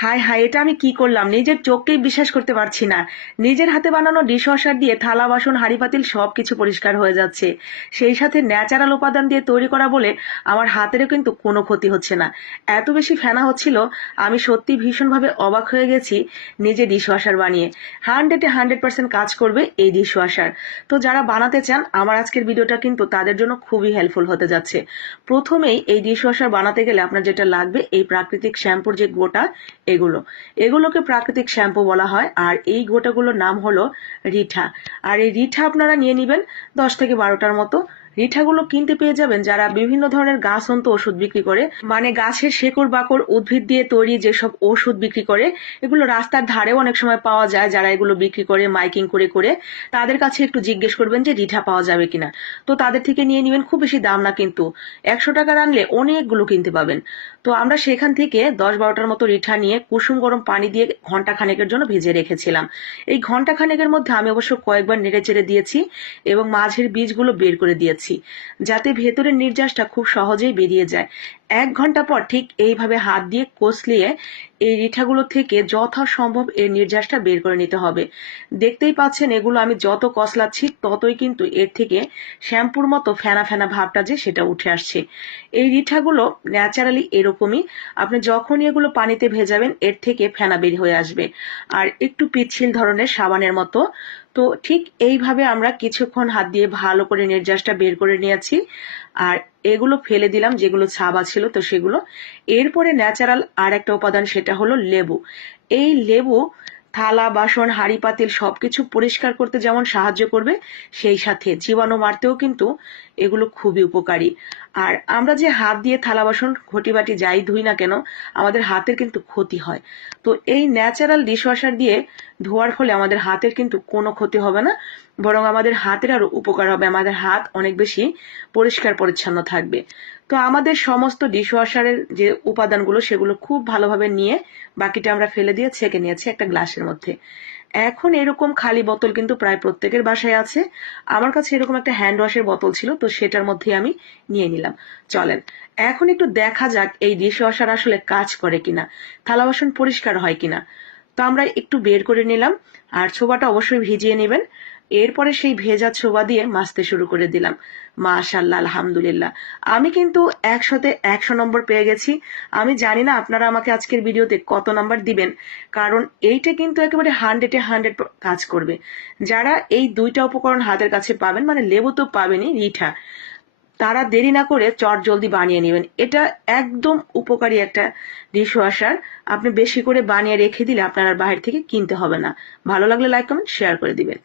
হায় হায়, এটা আমি কি করলাম! নিজের চোখকেই বিশ্বাস করতে পারছি না। নিজের হাতে বানানো ডিশওয়াশার দিয়ে থালা বাসন হাঁড়ি পাতিল সবকিছু পরিষ্কার হয়ে যাচ্ছে। সেই সাথে ন্যাচারাল উপাদান দিয়ে তৈরি করা বলে আমার হাতেরও কিন্তু কোনো ক্ষতি হচ্ছে না। এত বেশি ফেনা হচ্ছিল, আমি সত্যি ভীষণভাবে অবাক হয়ে গেছি। নিজে ডিশওয়াশার বানিয়ে 100% কাজ করবে এই ডিশওয়াশার। তো যারা বানাতে চান, আমার আজকের ভিডিওটা কিন্তু তাদের জন্য খুবই হেল্পফুল হতে যাচ্ছে। প্রথমেই এই ডিশওয়াশার বানাতে গেলে আপনার যেটা লাগবে, এই প্রাকৃতিক শ্যাম্পুর যে গোটা, এগুলোকে প্রাকৃতিক শ্যাম্পু বলা হয়। আর এই গোটাগুলোর নাম হলো রিঠা। আর এই রিঠা আপনারা নিয়ে নেবেন 10 থেকে 12টার মতো। রিঠাগুলো কিনতে পেয়ে যাবেন যারা বিভিন্ন ধরনের গাছন্ত ওষুধ বিক্রি করে, মানে গাছের শেকড় বাকড় উদ্ভিদ দিয়ে তৈরি যেসব ওষুধ বিক্রি করে, এগুলো রাস্তার ধারেও অনেক সময় পাওয়া যায়। যারা এগুলো বিক্রি করে মাইকিং করে করে, তাদের কাছে একটু জিজ্ঞেস করবেন যে রিঠা পাওয়া যাবে কিনা। তো তাদের থেকে নিয়ে নেবেন, খুব বেশি দাম না কিন্তু, 100 টাকার আনলে অনেকগুলো কিনতে পাবেন। তো আমরা সেখান থেকে 10-12টার মতো রিঠা নিয়ে কুসুম গরম পানি দিয়ে ঘন্টা খানেকের জন্য ভিজিয়ে রেখেছিলাম। এই ঘন্টা খানেকের মধ্যে আমি অবশ্য কয়েকবার নেড়ে চেড়ে দিয়েছি এবং মাঝের বীজগুলো বের করে দিয়েছি, যাতে ভেতরের নির্যাসটা খুব সহজেই বেরিয়ে যায়। 1 ঘন্টা পর ঠিক এইভাবে হাত দিয়ে কষলিয়ে এই রিঠাগুলো থেকে যথাসম্ভব এর নির্যাসটা বের করে নিতে হবে। দেখতেই পাচ্ছেন, এগুলো আমি যত কষলাচ্ছি ততই কিন্তু এর থেকে শ্যাম্পুর মতো ফেনা ফেনা ভাবটা যে সেটা উঠে আসছে। এই রিঠাগুলো ন্যাচারালি এরকমই। আপনি যখনই এগুলো পানিতে ভেজাবেন, এর থেকে ফেনা বের হয়ে আসবে আর একটু পিচ্ছিল ধরনের সাবানের মতো। তো ঠিক এইভাবে আমরা কিছুক্ষণ হাত দিয়ে ভালো করে নির্যাসটা বের করে নিয়েছি। আর এগুলো ফেলে দিলাম, যেগুলো ছাবা ছিল তো সেগুলো। এরপরে ন্যাচারাল আর একটা উপাদান, সেটা হলো লেবু। এই লেবু থালা বাসন হাঁড়ি পাতিল সবকিছু পরিষ্কার করতে যেমন সাহায্য করবে, সেই সাথে জীবাণু মারতেও কিন্তু এগুলো খুবই উপকারী। আর আমরা যে হাত দিয়ে থালা বাসন ঘটি বাটি যাই ধুই না কেন, আমাদের হাতের কিন্তু ক্ষতি হয়। তো এই ন্যাচারাল ডিশওয়াশার দিয়ে ধোয়ার ফলে আমাদের হাতের কিন্তু কোনো ক্ষতি হবে না, বরং আমাদের হাতের আরো উপকার হবে। আমাদের হাত অনেক বেশি পরিষ্কার পরিচ্ছন্ন থাকবে। তো আমাদের সমস্ত ডিশওয়াশারের যে উপাদানগুলো, সেগুলো খুব ভালোভাবে নিয়ে বাকিটা আমরা ফেলে দিয়ে ছেঁকে নিয়েছি একটা গ্লাসের মধ্যে। এখন এরকম খালি বোতল কিন্তু প্রায় প্রত্যেকের বাসায় আছে। আমার কাছে এরকম একটা হ্যান্ড ওয়াশের বোতল ছিল, তো সেটার মধ্যে আমি নিয়ে নিলাম। চলেন এখন একটু দেখা যাক এই ডিশওয়াশার আসলে কাজ করে কিনা, থালা বাসন পরিষ্কার হয় কিনা। তো আমরা একটু বের করে নিলাম, আর ছোবাটা অবশ্যই ভিজিয়ে নেবেন। এরপরে সেই ভেজা ছোবা দিয়ে মাজতে শুরু করে দিলাম। মাশাআল্লাহ, আলহামদুলিল্লাহ, আমি কিন্তু 100-তে 100 নম্বর পেয়ে গেছি। আমি জানি না আপনারা আমাকে আজকের ভিডিওতে কত নাম্বার দিবেন, কারণ এইটা কিন্তু একেবারে 100-এ 100 কাজ করবে। যারা এই দুইটা উপকরণ হাতের কাছে পাবেন, মানে লেবু তো পাবেনই, রিঠা, তারা দেরি না করে চট জলদি বানিয়ে নেবেন। এটা একদম উপকারী একটা ডিশওয়াশার। আপনি বেশি করে বানিয়ে রেখে দিলে আপনার আর বাইরে থেকে কিনতে হবে না। ভালো লাগলে লাইক কমেন্ট শেয়ার করে দিবেন।